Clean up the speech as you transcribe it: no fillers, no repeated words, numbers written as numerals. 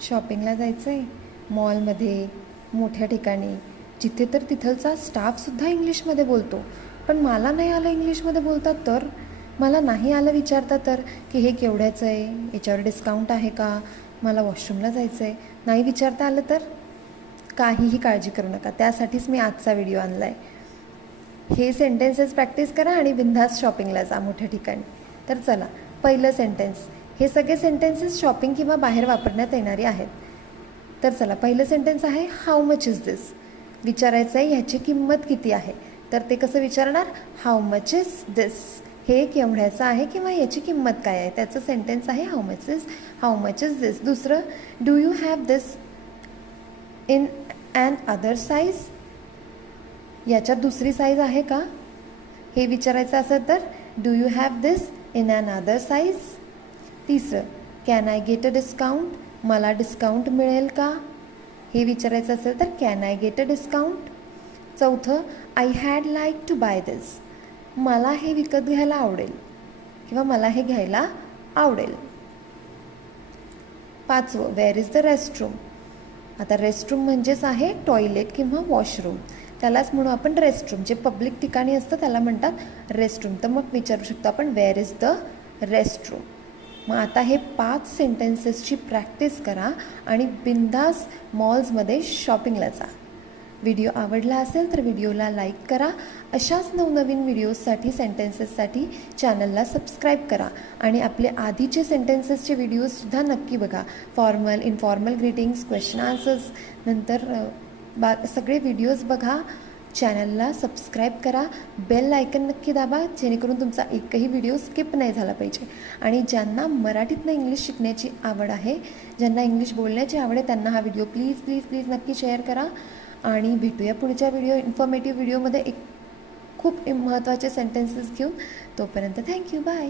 शॉपिंगला जायचं आहे मॉलमध्ये, मोठ्या ठिकाणी, जिथे तर तिथलचा स्टाफसुद्धा इंग्लिशमध्ये बोलतो, पण मला नाही आलं इंग्लिशमध्ये बोलतात तर, मला नाही आलं विचारता तर की हे केवढ्याचं आहे, याच्यावर डिस्काउंट आहे का, मला वॉशरूमला जायचं आहे, नाही विचारता आलं तर. काहीही काळजी करू नका, त्यासाठीच मी आजचा व्हिडिओ आणला आहे. हे सेंटेन्सेस प्रॅक्टिस करा आणि बिनधास्त शॉपिंगला जा मोठ्या ठिकाणी. तर चला, पहिलं सेंटेन्स. हे सगळे सेंटेन्सेस शॉपिंग किंवा बाहेर वापरण्यात येणारे आहेत. तर चला, पहिलं सेंटेन्स आहे हाऊ मच इज दिस. विचारायचं आहे ह्याची किंमत किती आहे. तर ते कसं विचारणार, हाऊ मच इज दिस, हे केवढ्याचं आहे किंवा याची किंमत काय आहे, त्याचं सेंटेन्स आहे हाऊ मच इज दिस. दुसरं, do you have this in another size. याच्यात दुसरी साईज आहे का, हे विचारायचं असेल तर do you have this in another size. तिसरं, can I get a discount, मला डिस्काउंट मिळेल का, हे विचारायचं असेल तर can I get a discount. चौथं, I had like to buy this, मला हे विकत घ्यायला आवडेल किंवा मला हे घ्यायला आवडेल. पाचवं, वेअर इज द रेस्टरूम. आता रेस्टरूम म्हणजेच आहे टॉयलेट किंवा वॉशरूम, त्यालाच म्हणू आपण रेस्टरूम. जे पब्लिक ठिकाणी असतं त्याला म्हणतात रेस्टरूम. तर मग विचारू शकतो आपण वेअर इज द रेस्टरूम. मग आता हे 5 सेंटेन्सेसची प्रॅक्टिस करा आणि बिंदास मॉल्समध्ये शॉपिंगला जा. व्हिडिओ आवडला असेल तर व्हिडिओला लाईक करा. अशाच नवनवीन व्हिडिओजसाठी, सेंटेन्सेससाठी चॅनलला सबस्क्राईब करा. आणि आपले आधीचे सेंटेन्सेसचे व्हिडिओजसुद्धा नक्की बघा. Formal, informal greetings, question answers, नंतर सगळे व्हिडिओज बघा. चॅनलला सबस्क्राईब करा. बेल आयकन नक्की दाबा, जेणेकरून तुमचा एकही व्हिडिओ स्किप नाही झाला पाहिजे. आणि ज्यांना मराठीतनं इंग्लिश शिकण्याची आवड आहे, ज्यांना इंग्लिश बोलण्याची आवड आहे, त्यांना हा व्हिडिओ प्लीज प्लीज प्लीज नक्की शेअर करा. आणि भेटूया पुढच्या इन्फॉर्मेटिव्ह व्हिडिओमध्ये एक खूप महत्त्वाचे सेंटेन्सेस घेऊन. तोपर्यंत थँक्यू, बाय.